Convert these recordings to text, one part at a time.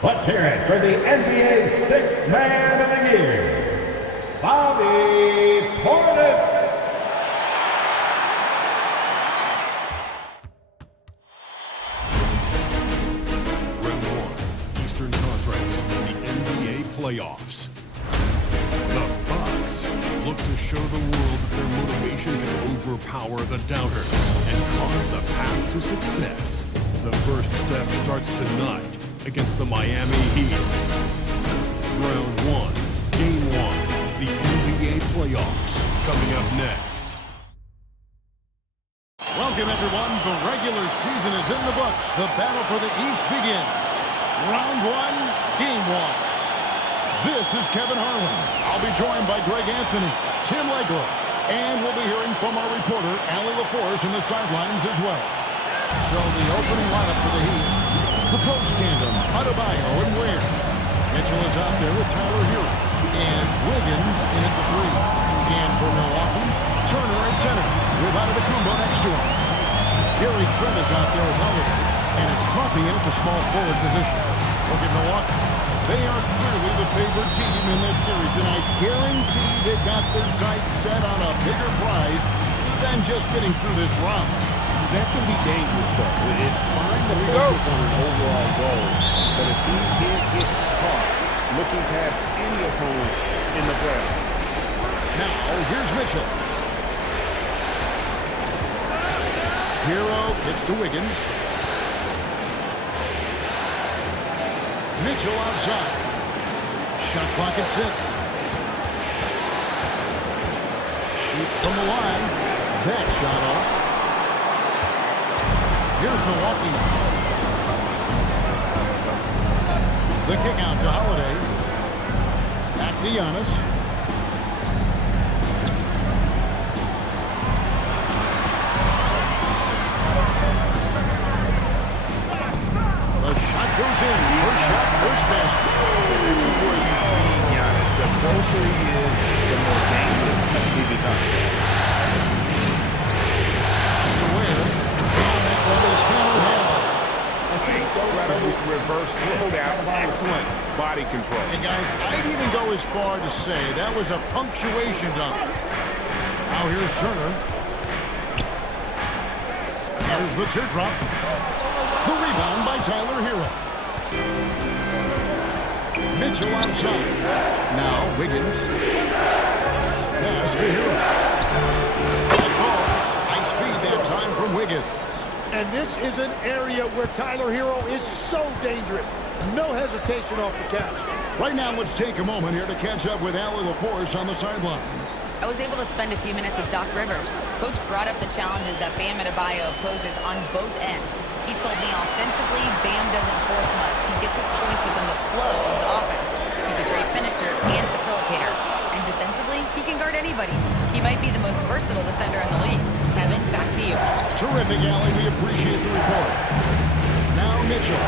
Let's hear it for the NBA's sixth man of the year, Bobby Portis. Round one, Eastern Conference, the NBA playoffs. The Bucks look to show the world that their motivation can overpower the doubters and carve the path to success. The first step starts tonight against the Miami Heat. Round one, game one, the NBA playoffs, coming up next. Welcome everyone, the regular season is in the books. The battle for the East begins. Round one, game one. This is Kevin Harlan. I'll be joined by Greg Anthony, Tim Legler, and we'll be hearing from our reporter, Allie LaForge, in the sidelines as well. So the opening lineup for the Heat, the post tandem, Adebayo and Ware. Mitchell is out there with Tyler Hero, and Wiggins in at the three. And for Milwaukee, Turner at center, with Antetokounmpo next to him. Gary Trent is out there with Holiday, and it's Coffey in at the small forward position. Look at Milwaukee. They are clearly the favorite team in this series, and I guarantee they've got their sights set on a bigger prize than just getting through this round. That can be dangerous, though. It's fine to focus on an overall goal, but a team can't get caught looking past any opponent in the playoffs. Now, here's Mitchell. Hero gets to Wiggins. Mitchell outside. Shot clock at 6. Shoots from the line. That shot off. Here's Milwaukee now. The kick out to Holiday. Back to Giannis. The shot goes in. First shot, first basket. This is where you feed Giannis. The closer he is, the more dangerous he becomes. Reverse throwdown. Excellent body control. Hey guys, I'd even go as far to say that was a punctuation dunk. Now here's Turner. There's the teardrop. The rebound by Tyler Hero. Mitchell outside. Now Wiggins. Pass to Hero. And balls. Nice feed that time from Wiggins. And this is an area where Tyler Hero is so dangerous. No hesitation off the catch. Right now, let's take a moment here to catch up with Allie LaForge on the sidelines. I was able to spend a few minutes with Doc Rivers. Coach brought up the challenges that Bam Adebayo poses on both ends. He told me offensively, Bam doesn't force much. He gets his points within the flow of the offense. He's a great finisher and facilitator. And defensively, he can guard anybody. He might be the most versatile defender in the league. Kevin, back to you. Terrific, Allie. We appreciate the report. Now Mitchell,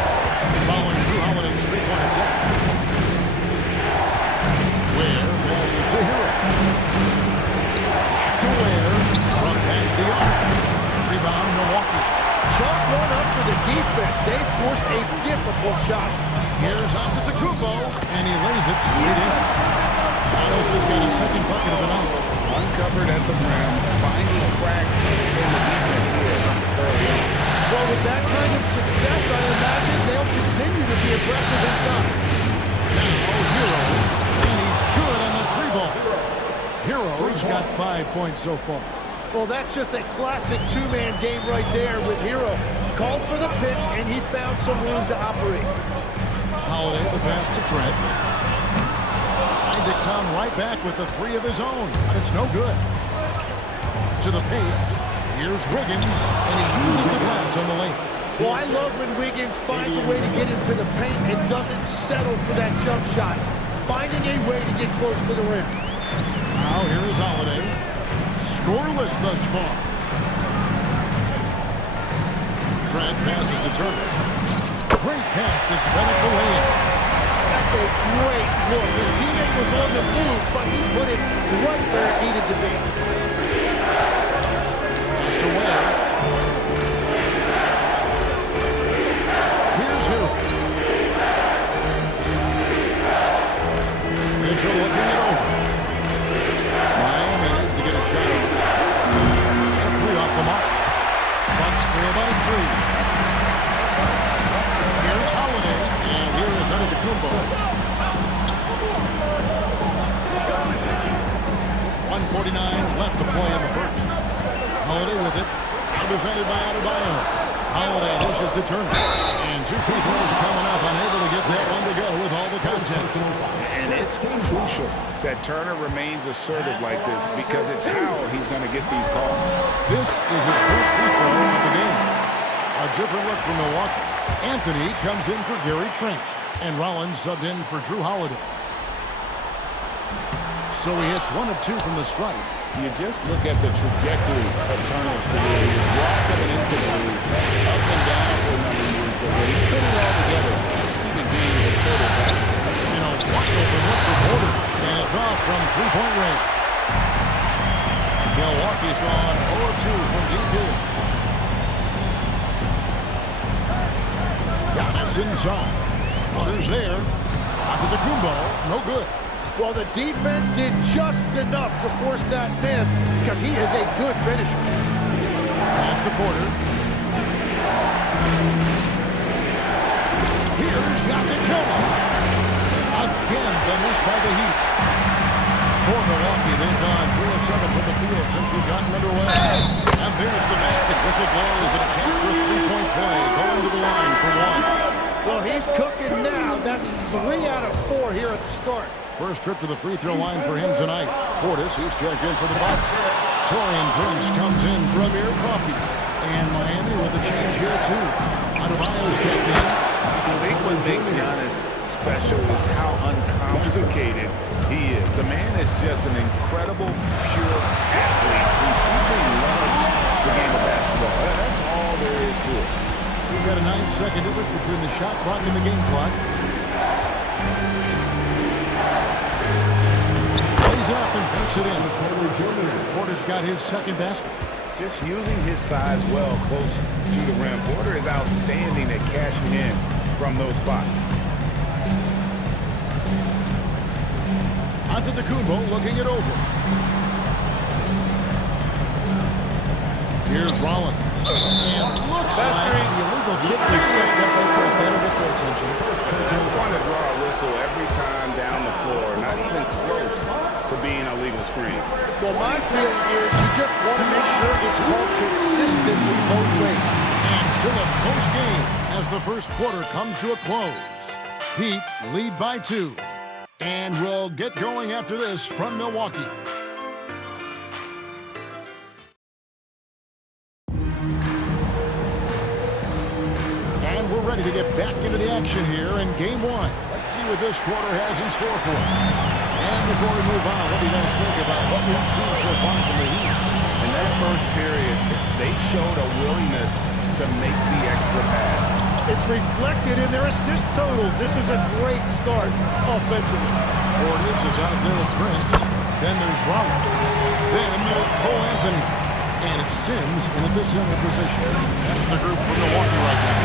following Drew Holiday's three-point attack. Ware passes to Hero. To Ware, from past the arc. Rebound, Milwaukee. Chalk one up for the defense. They forced a difficult shot. Here's Antetokounmpo, and he lays it straight in. Giannis has got a second bucket of an out. Uncovered at the rim, finding cracks in the defense here early on. Well, with that kind of success, I imagine they'll continue to be aggressive inside. Now Hero, and he's good on the three ball. Hero's got 5 points so far. Well, that's just a classic two-man game right there with Hero. Called for the pick, and he found some room to operate. Holiday, the pass to Trent. Trying to come right back with the three of his own, but it's no good. To the paint. Here's Wiggins, and he uses the glass on the lane. Well, I love when Wiggins finds a way to get into the paint and doesn't settle for that jump shot. Finding a way to get close to the rim. Now here is Holiday. Scoreless thus far. Trent passes to Turner. Great pass to set up the lane. That's a great look. His teammate was on the move, but he put it right where it needed to be. Pass to Ware. Here's Hero. left to play in the first. Holiday with it. Now defended by Adebayo. Holiday dishes to Turner. And 2 free throws coming up. Unable to get that one to go with all the contact. And it's crucial that Turner remains assertive like this because it's how he's going to get these calls. This is his first free throw of the game. A different look from Milwaukee. Anthony comes in for Gary Trent. And Rollins subbed in for Drew Holiday. So he hits 1 of 2 from the stripe. You just look at the trajectory of Turner's career. He was raw coming into the league, up and down for a number of years, but when he put it all together, he became a total pass. You know, wide open look for Porter. And it's off from three-point range. Milwaukee's gone 0 of 2 from deep here. Giannis inside. Others there. Antetokounmpo, no good. Well, the defense did just enough to force that miss because he is a good finisher. Pass to Porter. Here's Jokic. Again, the miss by the Heat. For Milwaukee, they've gone 3 of 7 from the field since we've gotten underway. And there's the basket. Whistle blows and a chance for a three-point play. Going to the line for 1. Well, he's cooking now. That's 3 out of 4 here at the start. First trip to the free throw line for him tonight. Portis, he's checked in for the Bucks. Torian Prince comes in for Amir Coffey. And Miami with a change here, too. Adebayo's checked in. I think what makes Giannis special is how uncomplicated he is. The man is just an incredible, pure athlete who simply loves the game of basketball. That's all there is to it. We've got a 9-second difference between the shot clock and the game clock. Plays up and banks it in. Porter's got his second basket. Just using his size well close to the rim. Porter is outstanding at cashing in from those spots. Antetokounmpo looking it over. Here's Rollins. And looks like the illegal kick is set up. That's right. That'll get their attention. That's going to draw a whistle every time down the floor. Not even close to being a legal screen. Well, my feeling is you just want to make sure it's called consistently both ways. And still a close game as the first quarter comes to a close. Heat lead by 2. And we'll get going after this from Milwaukee. And we're ready to get back into the action here in Game 1. Let's see what this quarter has in store for us. And before we move on, what do you guys think about what we've seen so far from the Heat? In that first period, they showed a willingness to make the extra pass. It's reflected in their assist totals. This is a great start offensively. Portis is out there with Prince. Then there's Rollins. Then there's Cole Anthony. And it's Sims in at the center position. That's the group from Milwaukee right now.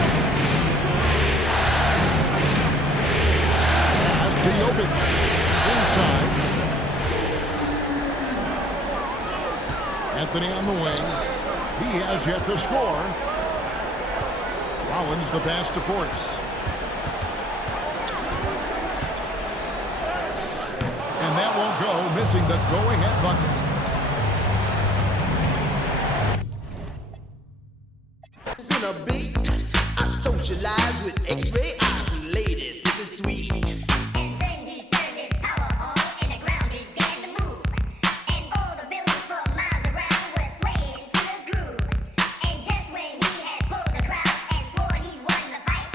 That's Jokic. Inside. Anthony on the wing. He has yet to score. Rollins the pass to Portis. And that won't go, missing the go-ahead bucket. In a beat, I socialize with X-ray eyes and ladies. This is sweet. And then he turned his power on and the ground began to move. And all the buildings for miles around were swaying to the groove. And just when he had pulled the crowd and swore he won the fight,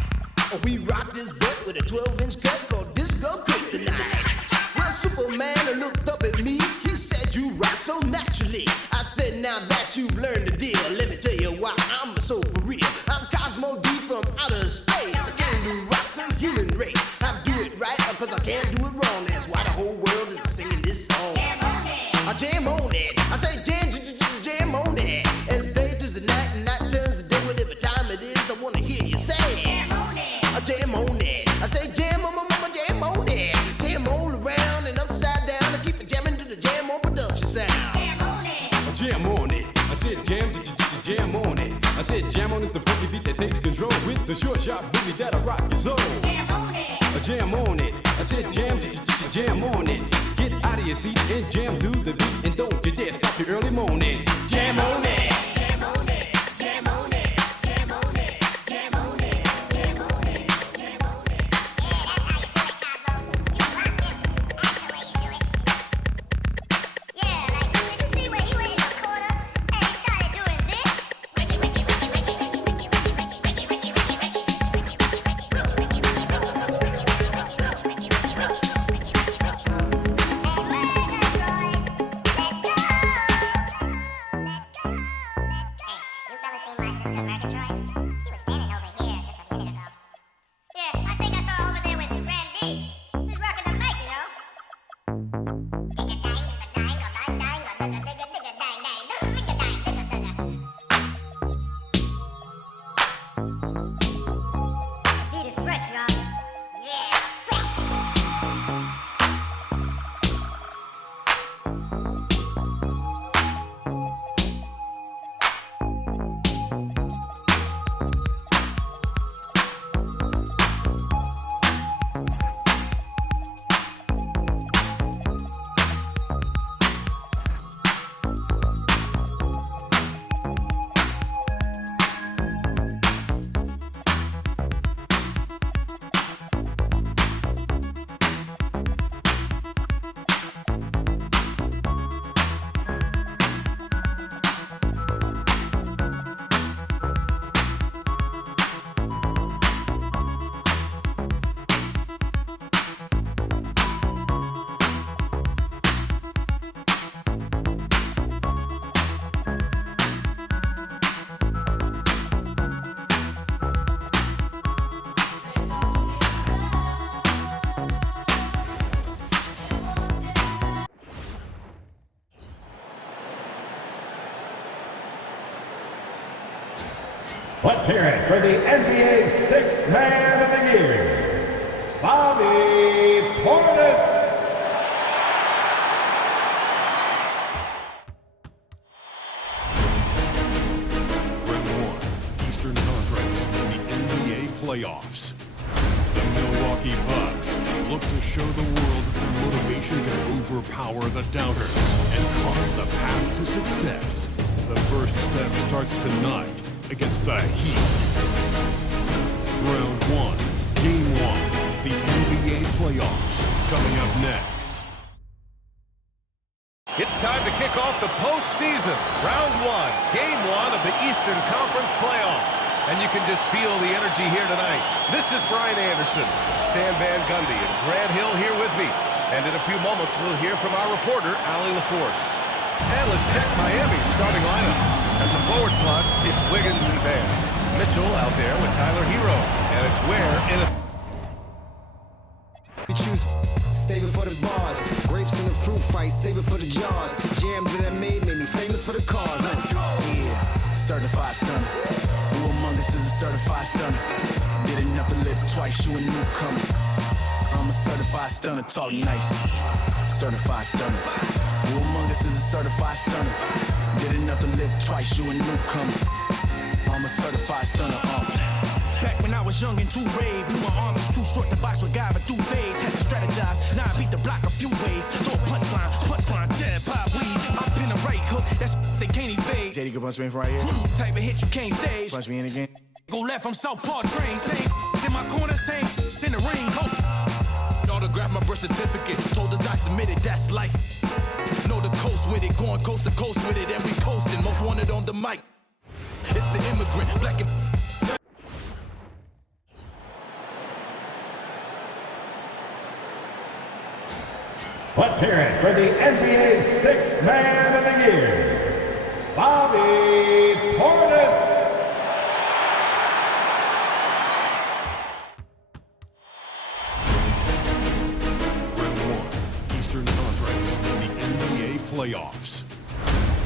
We rocked this butt with a 12-inch cut called Disco Kryptonite. Well, Superman looked up at me. He said, "You rock so naturally." I said, "Now that you've learned the deal, let me tell you why I'm so for real. I'm Cosmo D from outer space. I came to rock the human race. I do it right because I can't do it wrong. That's why the whole world is singing this song. jam on it. I jam on it. I say jam on it. As day turns to night and night turns to day, whatever time it is, I want to hear you say. Jam on it. I jam on it. I say jam on it. Jam all around and upside down. I keep it jamming to the jam on production sound. Jam on it. Jam on it. I said jam on it. I said jam on is the funky beat that takes control with the short sharp boogie that'll rock your soul. Jam on it. Jam on it. I said jam on it. Get out of your seat and jam to the beat and don't you dare stop your early Let's hear it for the NBA Sixth Man of the Year, Bobby Portis. Eastern Conference, the NBA playoffs. The Milwaukee Bucks look to show the world that their motivation can overpower the doubters and carve the path to success. The first step starts tonight against the Heat. Round 1, Game 1, the NBA playoffs, coming up next. It's time to kick off the postseason. Round 1, Game 1 of the Eastern Conference playoffs. And you can just feel the energy here tonight. This is Brian Anderson, Stan Van Gundy, and Grant Hill here with me. And in a few moments, we'll hear from our reporter, Allie LaForce. And let's check Miami's starting lineup. At the forward slots, it's Wiggins and Bam. Mitchell out there with Tyler Hero. And it's Ware in a... Choose, save it for the bars. Grapes in the fruit fight, save it for the jars. Jam that I made me famous for the cars. Let's go. Yeah, certified stunner. Who among us is a certified stunner? Did enough to live twice, you a newcomer. I'm a certified stunner, talk nice. Certified stunner. Who among us is a certified stunner? Did enough to live twice, you a newcomer. I'm a certified stunner. Back when I was young and too brave, knew my arm was too short to box with guy, but through phase. Had to strategize, now I beat the block a few ways. Throw a punchline, jab, pop, weave. I pin a right hook, that's they can't evade. JD can punch me in from right here. Type of hit you can't stage. Punch me in again. Go left, I'm Southpaw train. Same in my corner, same in the ring. Ho. Autograph my birth certificate. Told the doc submitted, that's life. Know the coast with it, going coast to coast with it, and we coasting. Most wanted on the mic. It's the immigrant, black and... Let's hear it for the NBA Sixth Man of the Year, Bobby Portis. Round 1, Eastern Conference, the NBA playoffs.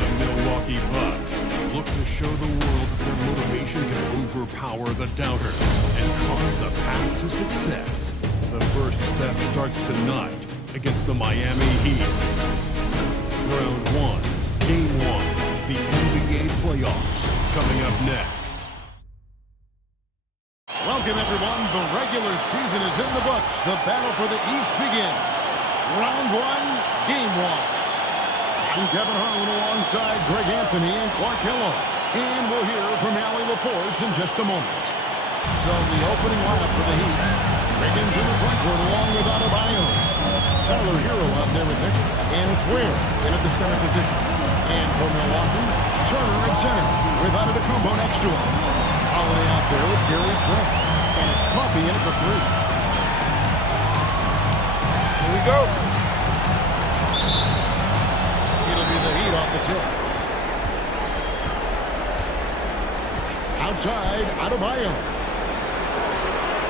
The Milwaukee Bucks look to show the world that their motivation can overpower the doubters and carve the path to success. The first step starts tonight against the Miami Heat. Round 1, Game 1, the NBA playoffs, coming up next. Welcome, everyone. The regular season is in the books. The battle for the East begins. Round 1, Game 1. I'm Kevin Harlan alongside Greg Anthony and Clark Hillo. And we'll hear from Allie LaForce in just a moment. So the opening lineup for the Heat. Wiggins in the front court along with Adebayo. Tyler Hero out there with Mitchell. And it's Ware in at the center position. And for Milwaukee, Turner at center with Antetokounmpo next to him. Holiday out there with Gary Trent. And it's Coffey in at the three. Here we go. It'll be the Heat off the tip. Outside, Adebayo.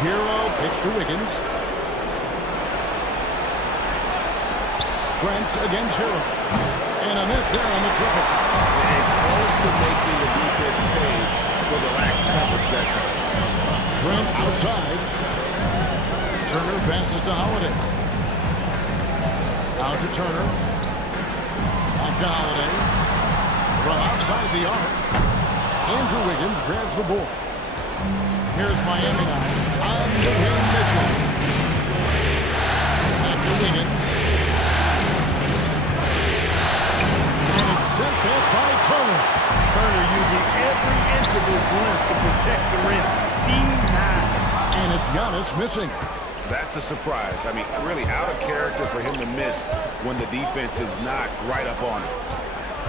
Hero pitch to Wiggins. Trent against Hero. And a miss there on the triple. And close to making the defense pay for the lax coverage that time. Trent outside. Turner passes to Holiday. Out to Turner. Back to Holiday. From outside the arc. Andrew Wiggins grabs the board. Here's Miami now. On the wing, Mitchell. Andrew Wiggins. And it's sent back by Turner. Turner using every inch of his length to protect the rim. D9. And it's Giannis missing. That's a surprise. I mean, really out of character for him to miss when the defense is not right up on him.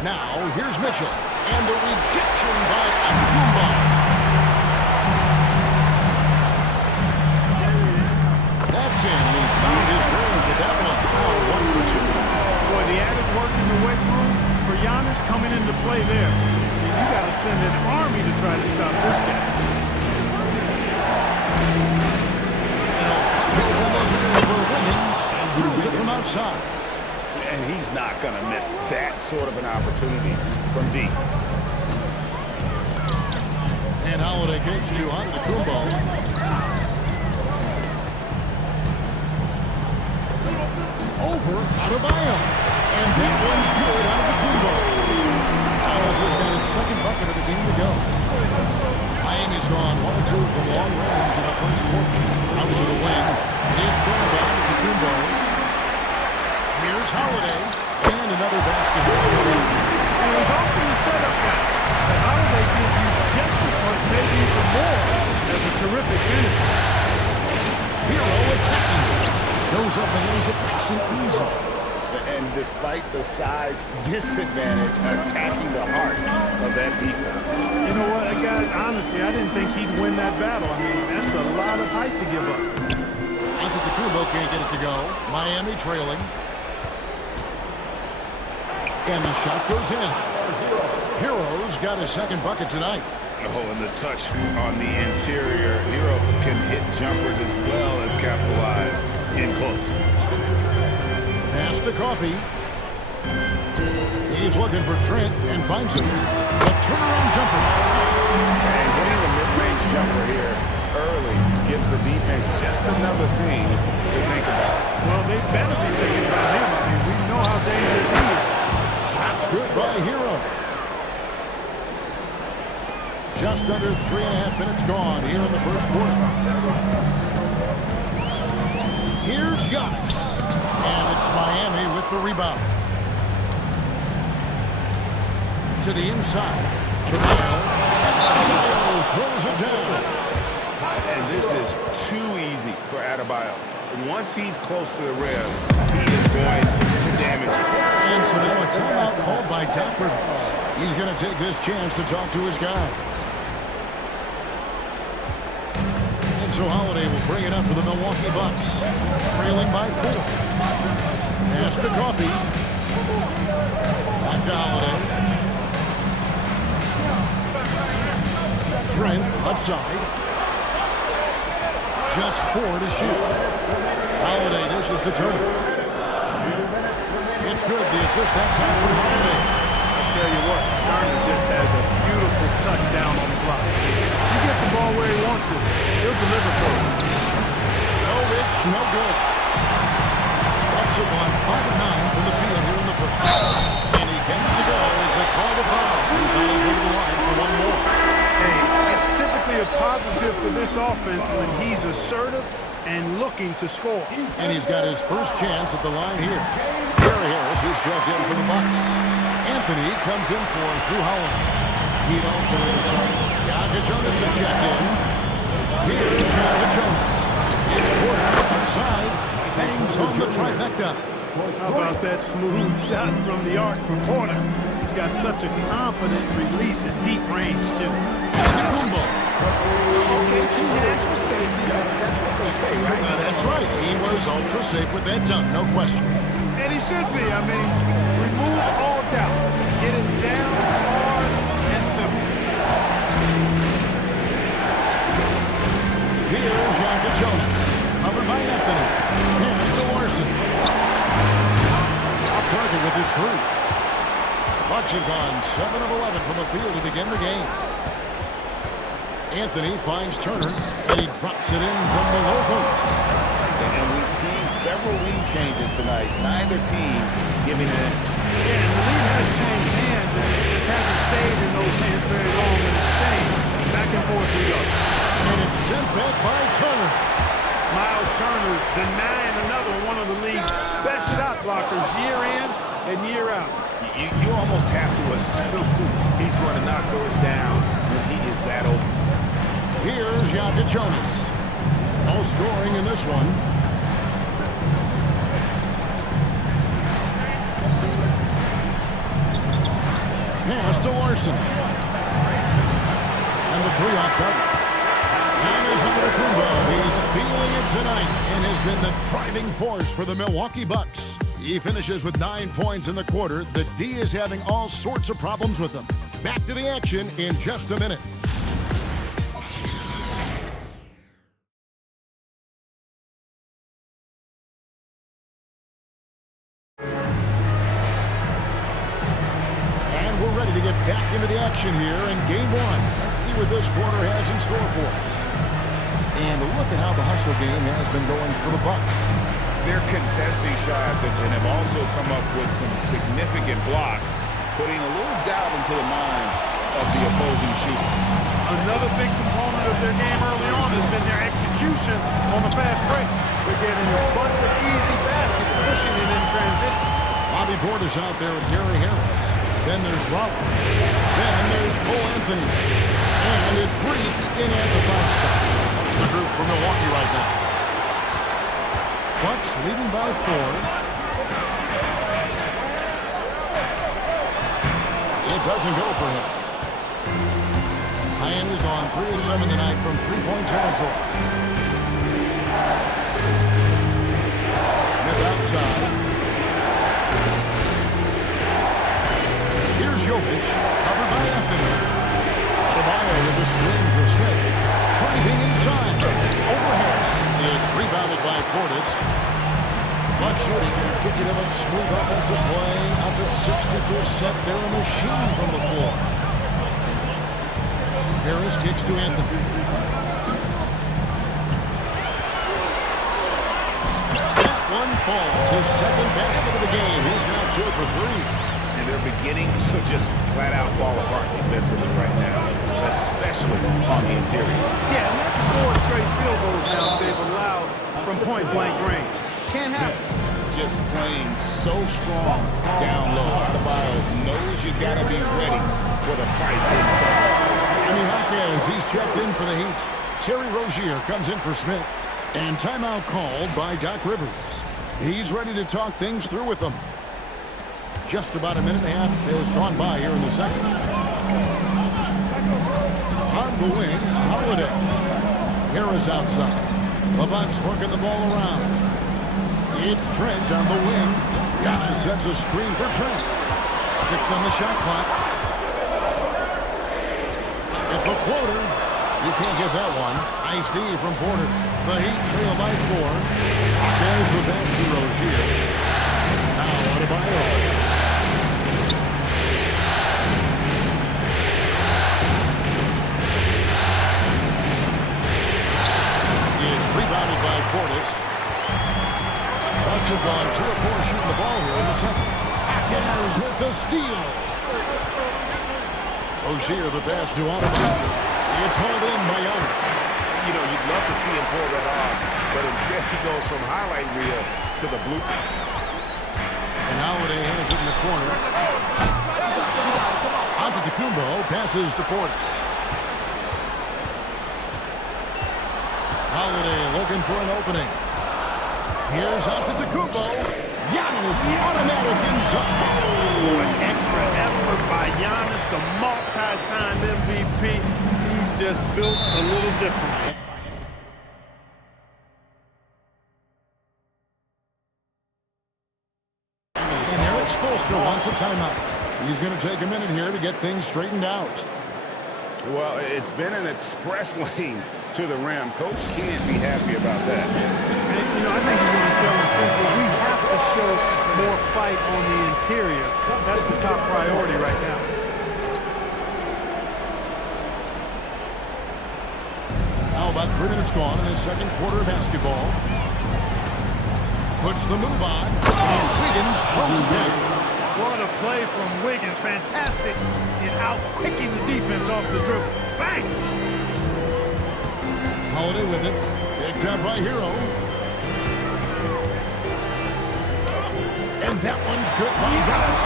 Now, here's Mitchell. And the rejection by Antetokounmpo. That's in. And he found his range with that one. Now 1 for 2. Boy, the added work in the weight room for Giannis coming into play there. You got to send an army to try to stop this guy. For Wiggins, drills it from outside. And he's not going to miss that sort of an opportunity from deep. And Holiday kicks to Antetokounmpo. Over Adebayo. And that one's good out of the Kumbo. Dallas has got his second bucket of the game to go. Miami's gone 1 of 2 from long range in the first quarter. Out to the wing. It's thrown by Kumbo. Here's Holiday. And another basket. It was often the setup guy. But Holiday gives you just as much, maybe even more, as a terrific finisher. Hero attacking. Goes up and lays it nice and easy. And despite the size disadvantage, attacking the heart of that defense. You know what, guys? Honestly, I didn't think he'd win that battle. I mean, that's a lot of height to give up. Antetokounmpo can't get it to go. Miami trailing. And the shot goes in. Hero's got his second bucket tonight. Oh, and the touch on the interior. Hero can hit jumpers as well as capitalize in close. Pass to Coffee. He's looking for Trent and finds him. The turnaround jumper. And hitting the mid-range jumper here early gives the defense just another thing to think about. Well, they better be thinking about him. I mean, we know how dangerous he is. Shot's good by Hero. Just under 3.5 minutes gone here in the first quarter. Here's Giannis. And it's Miami with the rebound. To the inside. Adebayo throws it down. And this is too easy for Adebayo. Once he's close to the rim, he is going to damage it. And so now a timeout called by Doc Rivers. He's going to take this chance to talk to his guy. And so Holiday will bring it up for the Milwaukee Bucks. Trailing by 4. Pass to Coffee. Back to Holiday. Trent, left side. Just 4 to shoot. Holiday dishes to Turner. It's good, the assist that time from Holiday. I'll tell you what, Turner just has a beautiful touchdown on the block. You get the ball where he wants it, he'll deliver for you. No reach, no good. Bucks have gone 5 of 9 from the field here in the first. And he gets to go as they call the foul. He's on his way to the line for one more. Hey, it's typically a positive for this offense when he's assertive and looking to score. And he's got his first chance at the line here. Gary Harris is checked in for the Bucks. Anthony comes in for Drew Holiday. He'd also in the sun. Yaka Jonas is checked in. Here's Yaka Jonas. It's Porter outside. Bangs on the trifecta. How about that smooth shot from the arc for Porter? He's got such a confident release at deep range, too. Antetokounmpo. Okay, 2 hands for safety. That's what they say, right? That's right. He was ultra safe with that dunk, no question. And he should be. I mean, remove all doubt. Get it down hard and simple. Here's Yaka Jonas. Covered by Anthony. Pass to Larson. Off target with his 3. Bucks have gone 7 of 11 from the field to begin the game. Anthony finds Turner, and he drops it in from the low post. And we've seen several lead changes tonight. Neither team giving it in. Yeah, and the lead has changed hands, and it just hasn't stayed in those hands very long when it's changed. Back and forth we go. And it's sent back by Turner. Miles Turner denying another one of the league's best shot blockers year in and year out. You almost have to assume he's going to knock those down when he is that open. Here's Yaka Jonas. No scoring in this one. Pass to Larson. And the 3 off target. And there's Antetokounmpo. He's feeling it tonight and has been the driving force for the Milwaukee Bucks. He finishes with 9 points in the quarter. The D is having all sorts of problems with him. Back to the action in just a minute. And we're ready to get back into the action here in Game 1. Let's see what this quarter has in store for us. And look at how the hustle game has been going for the Bucks. They're contesting shots and have also come up with some significant blocks, putting a little doubt into the minds of the opposing shooter. Another big component of their game early on has been their execution on the fast break. They're getting a bunch of easy baskets, pushing it in transition. Bobby Portis out there with Gary Harris. Then there's Rollins. Then there's Cole Anthony. And it's Reed in at the 5 spot. That's the group for Milwaukee right now. Bucks leading by 4. It doesn't go for him. Miami's on 3 of 7 tonight from three-point territory. Smith outside. Here's Jokic, covered by Anthony. Adebayo with the screen for Smith. Driving inside. Over Harris. It's rebounded by Portis. Buck shooting indicative of smooth offensive play. Up at 60%. They're a machine from the floor. Harris kicks to Anthony. That one falls. His second basket of the game. He's now 2 for 3. And they're beginning to just flat out fall apart defensively right now, especially on the interior. Yeah, and that's 4 straight field goals now they've allowed from point-blank range. Can't happen. Just playing so strong down low. Adebayo knows you got to be ready for the fight inside. Jimmy Hawkins, he's checked in for the Heat. Terry Rozier comes in for Smith. And timeout called by Doc Rivers. He's ready to talk things through with them. Just about a minute and a half has gone by here in the second. On the wing, Holiday. Harris outside. The Bucks working the ball around. It's Trent on the wing. Giannis sets a screen for Trent. 6 on the shot clock. At the floater. You can't get that one. Nice D from Porter. The Heat trail by 4. There's the pass to Rozier. Now Adebayo. Rebounded by Portis. Bucks have gone 2 of 4 shooting the ball here in the second. Hawkins with the steal. Rozier the pass to Adebayo. It's hauled in by Giannis. You know, you'd love to see him pull that off, but instead he goes from highlight reel to the blooper. And Holiday has it in the corner. Antetokounmpo passes to Portis. Holiday looking for an opening. Here's Antetokounmpo. Giannis automatic inside. Oh, an extra effort by Giannis, the multi-time MVP. He's just built a little different. And Eric Spoelstra wants a timeout. He's going to take a minute here to get things straightened out. Well, it's been an express lane to the rim. Coach can't be happy about that. And, you know, I think he's going to tell him simply, we have to show more fight on the interior. That's the top priority right now. Now about 3 minutes gone in the second quarter of basketball. Puts the move on. And Wiggins throws it down. What a play from Wiggins. Fantastic in out-quicking the defense off the dribble. Bang! Holiday with it. Picked up by Hero. And that one's good by Giannis.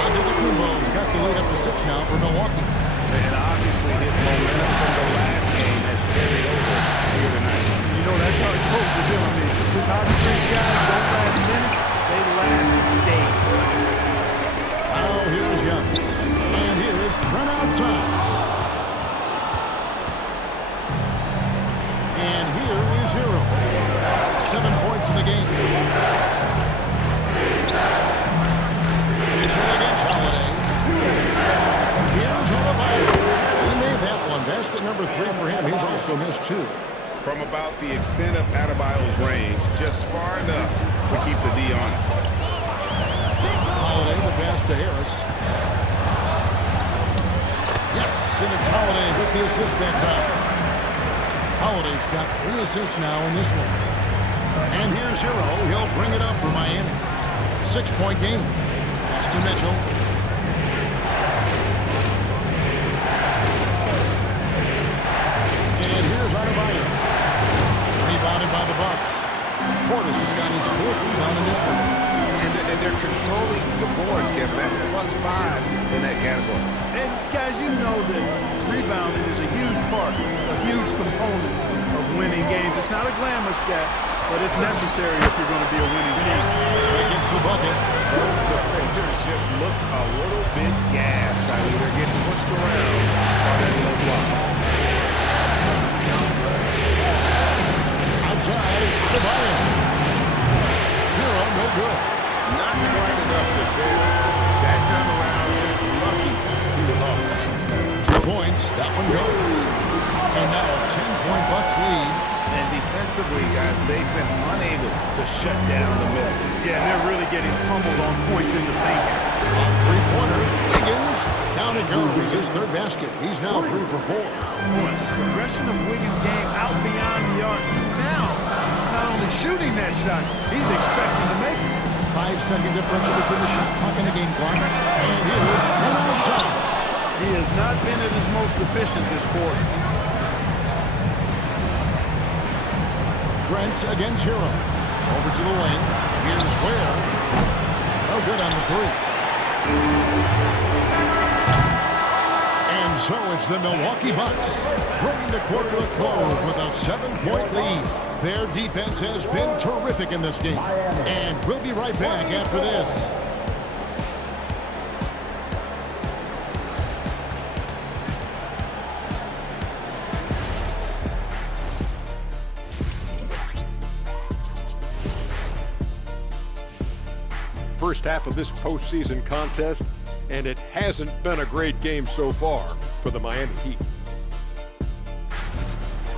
Antetokounmpo's got the lead up to 6 now for Milwaukee. And obviously his momentum from the last game has carried over here tonight. You know, that's how it goes with him. I mean, his hot streak guys don't last minutes, they last days. Now here's Giannis. And here's Trent outside. And here is Hero. 7 points in the game. Mitchell against Holiday. Here's Adebayo. He made that one. Basket number 3 for him. He's also missed 2. From about the extent of Adebayo's range, just far enough to keep the D honest. Holiday, the pass to Harris. Yes, and it's Holiday with the assist that time. Holiday's got 3 assists now in this one. And here's Hero. He'll bring it up for Miami. 6-point game. Pass to Mitchell. And here's Adebayo. Rebounded by the Bucks. Portis has got his 4th rebound in this one. And they're controlling the boards, Kevin. That's +5 in that category. And guys, you know that rebounding is a huge part, a huge component of winning games. It's not a glamorous stat, but it's necessary if you're going to be a winning team. Trey gets the bucket. Those defenders just looked a little bit gassed. I mean, they're getting pushed around by that low block. Outside, Adebayo. Hero, no good. Not quite enough defense. That time around, just lucky he was off. 2 points, that one goes. And now a 10-point Bucks lead. And defensively, guys, they've been unable to shut down the middle. Yeah, and they're really getting pummeled on points in the paint. On three-pointer, Wiggins. Down it goes, his 3rd basket. He's now 3 for 4. Boy, the progression of Wiggins' game out beyond the arc. Now, not only shooting that shot, he's expecting to make it. 5-second differential between the shot clock and the game clock. And here's outside. He has not been at his most efficient this quarter. Trent against Hero. Over to the wing. Here's Ware. No good on the 3. And so it's the Milwaukee Bucks bringing the quarter to a close with a 7-point lead. Their defense has been terrific in this game. And we'll be right back after this. First half of this postseason contest, and it hasn't been a great game so far for the Miami Heat.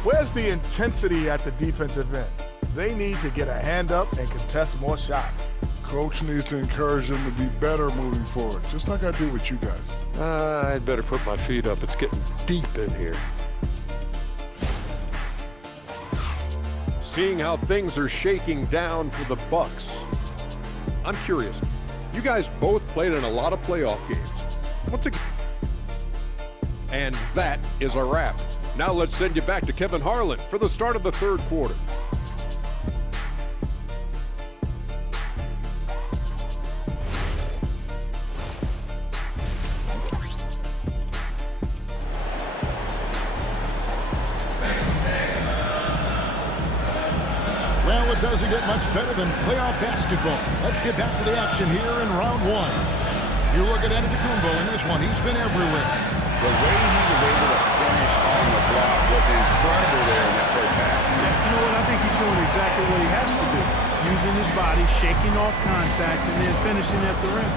Where's the intensity at the defensive end? They need to get a hand up and contest more shots. Coach needs to encourage them to be better moving forward, just like I do with you guys. I'd better put my feet up. It's getting deep in here. Seeing how things are shaking down for the Bucks, I'm curious. You guys both played in a lot of playoff games. What's it? And that is a wrap. Now let's send you back to Kevin Harlan for the start of the 3rd quarter. Well, it doesn't get much better than playoff basketball. Let's get back to the action here in round 1. You look at Antetokounmpo in this one. He's been everywhere. The way he was able to finish on the block was incredible there in that first half. You know what? I think he's doing exactly what he has to do. Using his body, shaking off contact, and then finishing at the rim.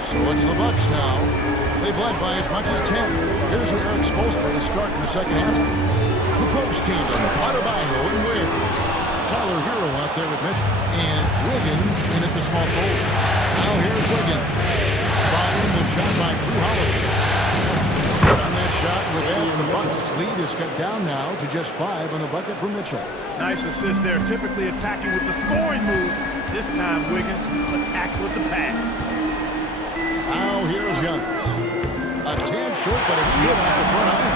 So it's the Bucks now. They've led by as much as 10. Here's where Eric Spoelstra to start in the second half. The post tandem, Adebayo and Ware. Tyler Hero out there with Mitchell. And it's Wiggins in at the small forward. Now here's Wiggins. Following the shot by Drew Holiday. On that shot with that, the Bucks lead is cut down now to just 5 on the bucket from Mitchell. Nice assist there. Typically attacking with the scoring move. This time Wiggins attacks with the pass. Now here's Giannis. A tad short, but it's good off the front iron.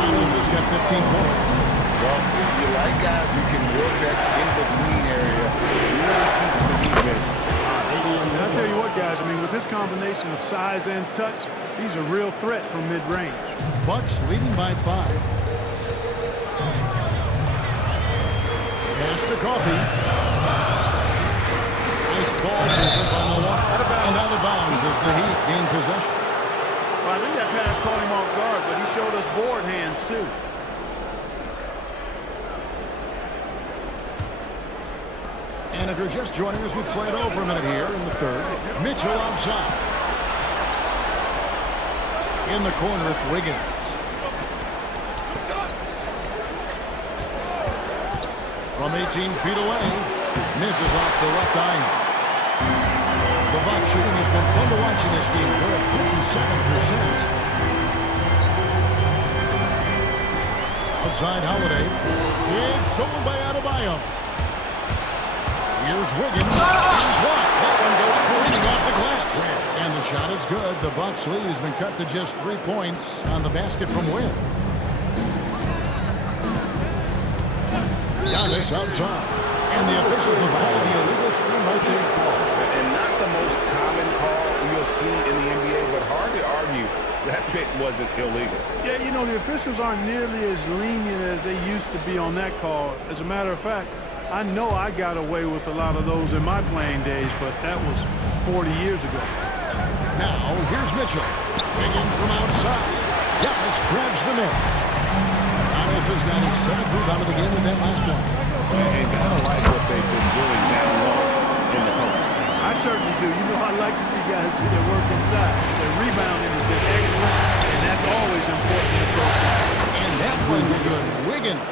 Giannis has got 15 points. Well, if you like guys who can work that in-between area, it really keeps the defense. And I'll tell you what, guys, I mean, with this combination of size and touch, he's a real threat from mid-range. Bucks leading by 5. Pass to Coffee. Nice ball movement on the wall. And out of bounds as the Heat gain possession. Well, I think that pass caught him off guard, but he showed us board hands, too. And if you're just joining us, we play it over a minute here in the 3rd. Mitchell outside. In the corner, it's Wiggins. From 18 feet away, Misses off the left eye. The Bucs shooting has been fun to watch in this game. They're at 57%. Outside Holiday. It's stolen by Adebayo. Here's Wiggins. That one goes careening off the glass. And the shot is good. The Bucs lead has been cut to just 3 points on the basket from Wynn. Giannis outside. And the officials have called the illegal screen right there. And not the most common call you'll see in the NBA, but hard to argue that pick wasn't illegal. Yeah, you know, the officials aren't nearly as lenient as they used to be on that call. As a matter of fact, I know I got away with a lot of those in my playing days, but that was 40 years ago. Now, here's Mitchell. Wiggins from outside. Giannis grabs the miss. Giannis has got his 7th rebound of the game with that last one. And gotta like what they've been doing down low in the post. I certainly do. You know, I like to see guys do their work inside. Their rebounding has been excellent, and that's always important in close games. And that one's good. Wiggins.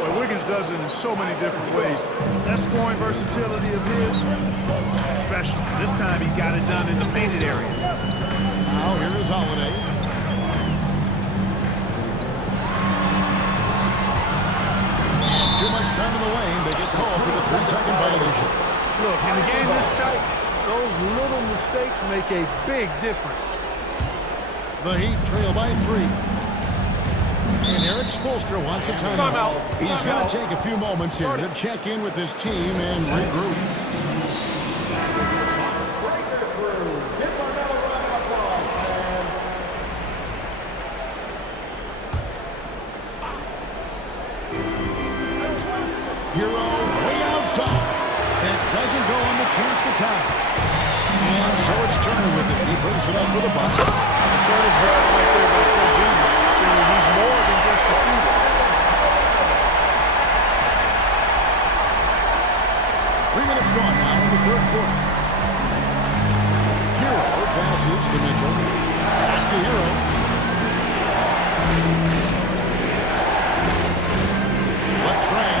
Boy, Wiggins does it in so many different ways. That scoring versatility of his, special. This time he got it done in the painted area. Now here is Holiday. And too much time in the lane. They get called for the 3-second violation. Look, in a game this tight, those little mistakes make a big difference. The Heat trail by 3. And Eric Spoelstra wants a timeout. He's going to take a few moments here to check in with his team and regroup. Hero way outside. That doesn't go on the chance to tie. And so it's Turner with it. He brings it up for the Bucs. Assertive drive right there by Trey Jr. He's more than just a shooter. 3 minutes gone now in the third quarter. Hero passes to Mitchell. Back to Hero. But Trey.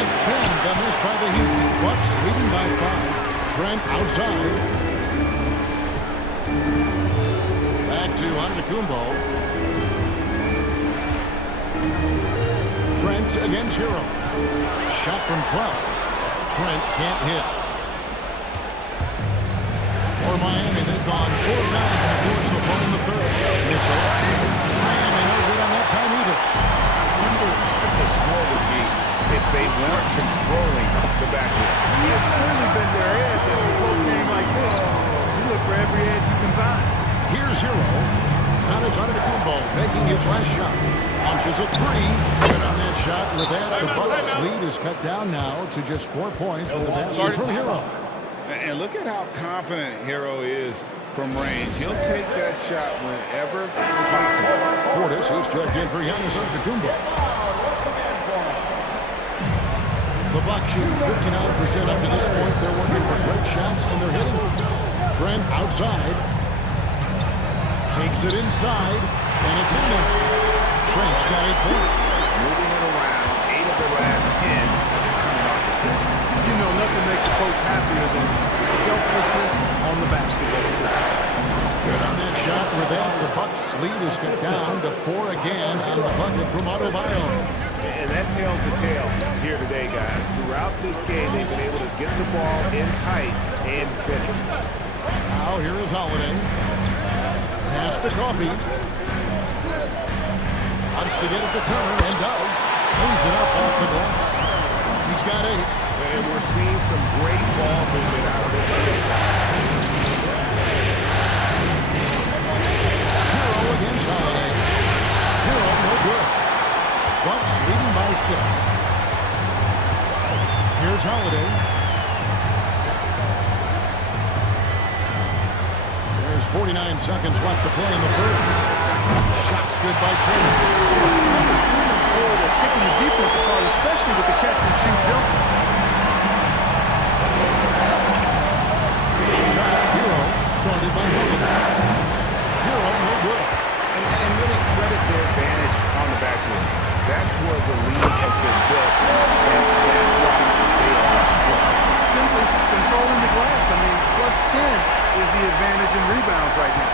Again, the miss by the Heat. Bucs leading by 5. Trent outside. Back to Antetokounmpo. Trent against Hero. Shot from 12. Trent can't hit. For Miami, they've gone 4-9 from 4 so far in the third. Mitchell. Miami no good on that time either. I wonder what the score would be if they weren't controlling the backcourt. It's clearly been their edge in a close game like this. You look for every edge you can find. Here's Hero. Giannis Antetokounmpo making his last shot. Launches a 3. Good on that shot. With that, the Bucs lead is cut down now to just 4 points with the basket from Hero. And look at how confident Hero is from range. He'll take that shot whenever possible. Portis is checked in for Giannis Antetokounmpo. The Bucs shooting 59% up to this point. They're working for great shots, and they're hitting. Trent outside. Takes it inside, and it's in there. Trent's got 8 points. Moving it around, 8 of the last 10 coming off assists. You know, nothing makes a coach happier than selflessness on the basketball court. Good on that shot. With that, the Bucs lead is cut down to 4 again on the bucket from Adebayo. And that tells the tale here today, guys. Throughout this game, they've been able to get the ball in tight and finish. Now here is Holiday. Pass to Coffee. Wants to get it to Turner and does. Lays it up off the glass. He's got 8. And we're seeing some great ball movement out of this game. Hero against Holiday. Hero no good. Bucs leading by 6. Here's Holiday. There's 49 seconds left to play in the third. Shots good by Turner. It's really good at picking the defense apart, especially with the catch and shoot jumper. Hero guarded by Holiday. Hero no good. And really credit their advantage on the backcourt. That's where the lead has been built, and that's why they are rebounds right now.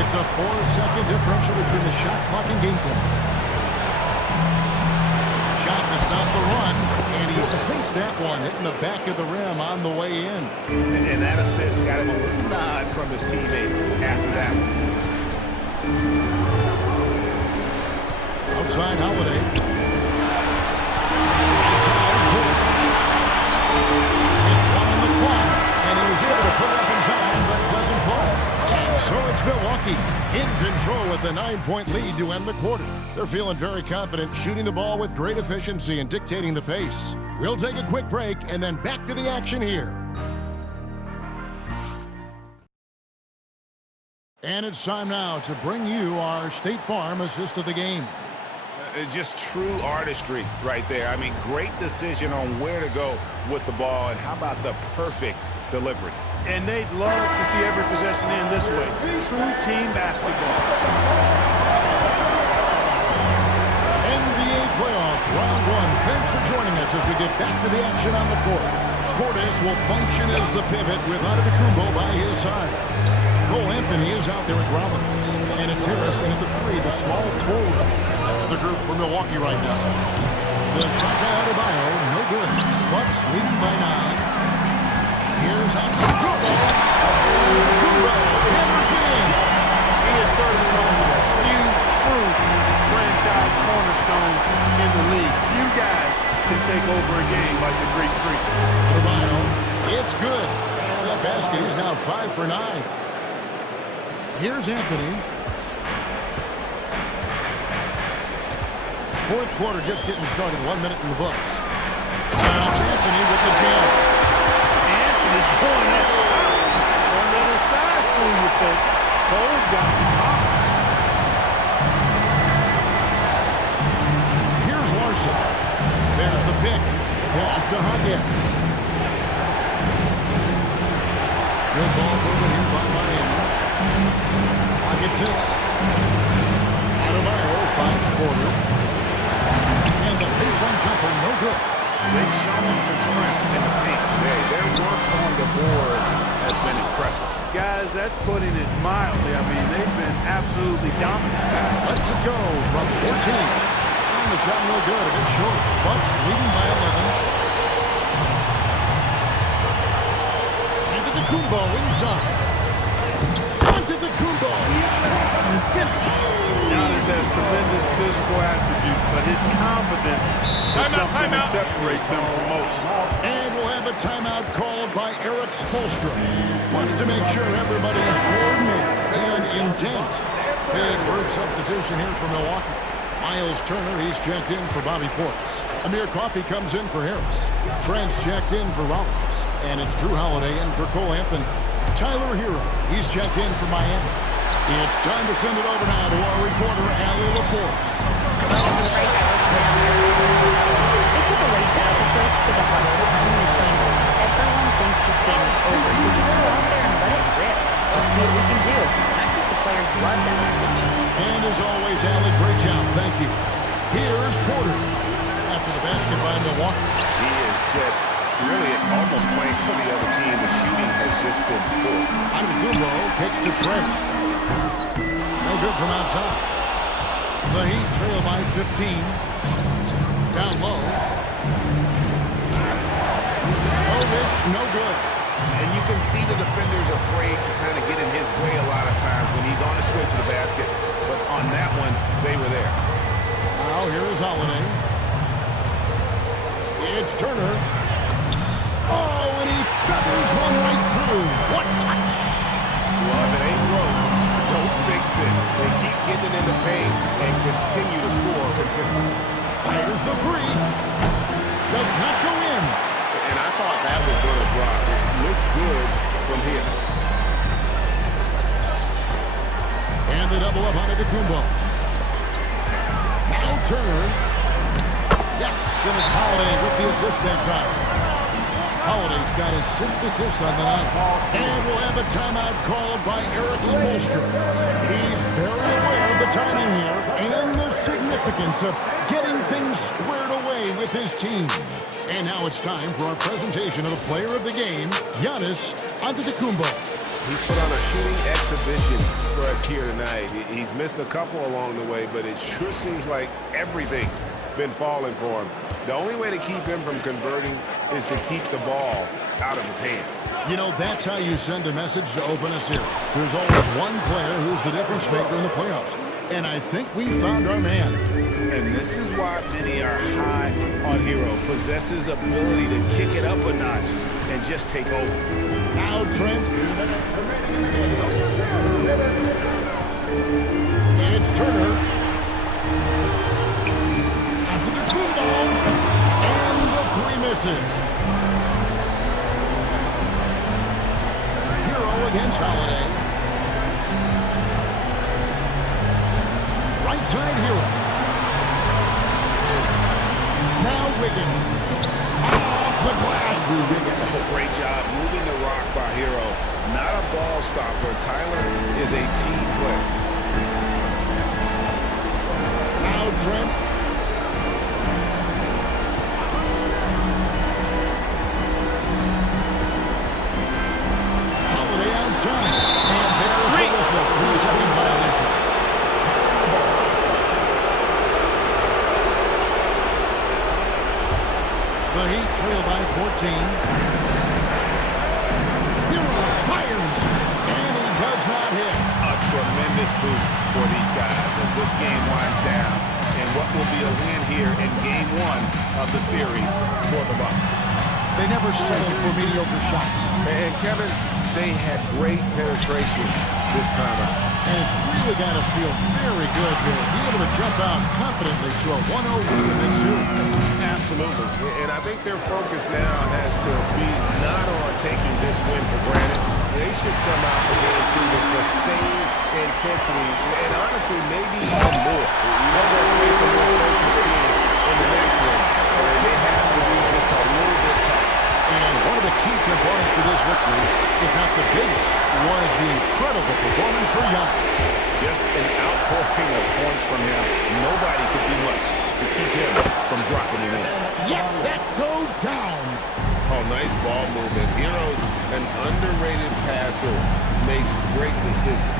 It's a 4-second differential between the shot clock and game clock. Shot to stop the run, and he sinks that one, hitting the back of the rim on the way in. And that assist got him a little nod from his teammate after that one. Outside Holiday. Inside Portis. With one on the clock, and he was able to put it up in time, but it doesn't fall. And so it's Milwaukee in control with a 9-point lead to end the quarter. They're feeling very confident, shooting the ball with great efficiency and dictating the pace. We'll take a quick break and then back to the action here. And it's time now to bring you our State Farm assist of the game. Just true artistry right there. I mean, great decision on where to go with the ball, and how about the perfect delivery. And they'd love to see every possession end this way. True team basketball. NBA playoff round one. Thanks for joining us as we get back to the action on the court. Portis will function as the pivot with Antetokounmpo by his side. Cole Anthony is out there with Rollins. And it's Harrison at the 3, the small forward. That's the group for Milwaukee right now. The shot by Adebayo, no good. Bucks leading by 9. Here's Antetokounmpo. Antetokounmpo hammers it in. He is certainly one of the few true franchise cornerstones in the league. Few guys can take over a game like the Greek Freak. Adebayo, it's good. That basket is now 5 for 9. Here's Anthony. Fourth quarter just getting started. 1 minute in the books. It's Anthony with the jam. Anthony going that time. Don't let his size fool you, folks. Cole's got some hops. Here's Larson. There's the pick. Pass to Huggins. Good ball movement here by Miami. Pocket 6. Adebayo finds Porter. And the baseline jumper, no good. They've shown some strength in the paint today. Their work on the boards has been impressive. Guys, that's putting it mildly. I mean, they've been absolutely dominant. Let's it go from 14. And the shot no good, a bit short. Bucks leading by 11. Antetokounmpo inside. Antetokounmpo. Finish. Giannis has tremendous physical attributes, but his confidence is something that separates him from most. And we'll have a timeout called by Eric Spoelstra. Wants to make sure everybody's coordinated and intent. Big group substitution here for Milwaukee. Miles Turner, he's checked in for Bobby Portis. Amir Coffey comes in for Harris. Trent's checked in for Rollins. And it's Drew Holiday in for Cole Anthony. Tyler Hero, he's checked in for Miami. It's time to send it over now to our reporter, Allie LaForce. They took a laid-back approach to the huddle, telling the team, everyone thinks this game is over, so just go out there and let it rip. Let's see what we can do. And I think the players love that message. And as always, Allie, great job. Thank you. Here's Porter after the basket by Milwaukee. He is just really almost playing for the other team. The shooting has just been poor. Antetokounmpo kicks to Trent. No good from outside. The Heat trail by 15. Down low. Ovic, no good. And you can see the defenders afraid to kind of get in his way a lot of times when he's on his way to the basket. But on that one, they were there. Now here is Holiday. It's Turner. Oh, and he feathers one right through. What touch! Well, if it ain't broke, don't fix it. They keep getting in the paint and continue to score consistently. Here's the 3. Does not go in. And I thought that was going to drop. It looks good from here. And the double up on Antetokounmpo. Now Turner. Yes, and it's Holiday with the assist that time. Holiday's got his 6th assist on the night. And we'll have a timeout called by Eric Spoelstra. He's very aware of the timing here and the significance of getting things squared away with his team. And now it's time for our presentation of the player of the game, Giannis Antetokounmpo. He's put on a shooting exhibition for us here tonight. He's missed a couple along the way, but it sure seems like everything's been falling for him. The only way to keep him from converting is to keep the ball out of his hands. You know, that's how you send a message to open a series. There's always one player who's the difference maker in the playoffs. And I think we found our man. And this is why many are high on Hero. Possesses ability to kick it up a notch and just take over. Now Trent. And it's Turner. Antetokounmpo. And the three misses. Hero against Holiday. Right side Hero. Now Wiggins. Off the glass. Oh, great job moving the rock by Hero. Not a ball stopper. Tyler is a team player. Now Trent. Holiday outside. And there's the whistle. 3-second violation. The Heat trail by 14. Hero fires, and he does not hit. A tremendous boost for these guys as this game winds down, and what will be a win here in Game 1 of the series for the Bucks. They never settled for mediocre shots. And Kevin, they had great penetration this time out. And it's really got to feel very good to be able to jump out confidently to a 1-0 win in this series. Absolutely. And I think their focus now has to be not on taking this win for granted. They should come out for Game 2 with the same intensity and honestly maybe even more. You know they're facing more focused team in the next one, so they have to be just a little bit tough. And one of the key components to this victory, if not the biggest, was the incredible performance for Giannis. Just an outpouring of points from him. Nobody could do much to keep him from dropping it in. Yep, that goes down. Oh, nice ball movement. Hero's an underrated passer, makes great decisions.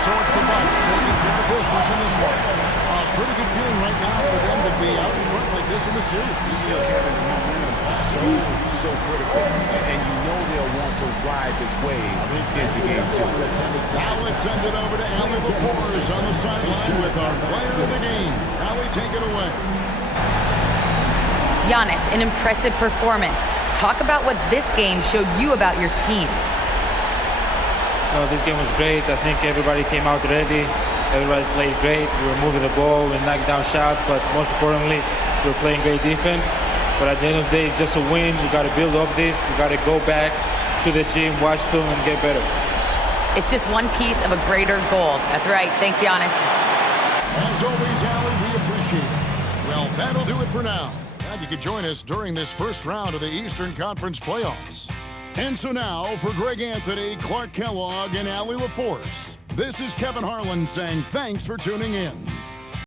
So it's the Bucks taking care of business in this one. Pretty good feeling right now for them to be out in front like this in the series. You know, Kevin, the momentum is so critical, and you know they'll want to ride this wave into Game 2. Now let's send it over to Allie LaForce on the sideline with our player of the game. Allie, take it away. Giannis, an impressive performance. Talk about what this game showed you about your team. No, this game was great. I think everybody came out ready. Everybody played great. We were moving the ball, we knocked down shots, but most importantly, we were playing great defense. But at the end of the day, it's just a win. We got to build off this. We got to go back to the gym, watch film, and get better. It's just one piece of a greater goal. That's right. Thanks, Giannis. As always, Allie, we appreciate it. Well, that'll do it for now. Glad you could join us during this first round of the Eastern Conference playoffs. And so now, for Greg Anthony, Clark Kellogg, and Allie LaForce, this is Kevin Harlan saying thanks for tuning in.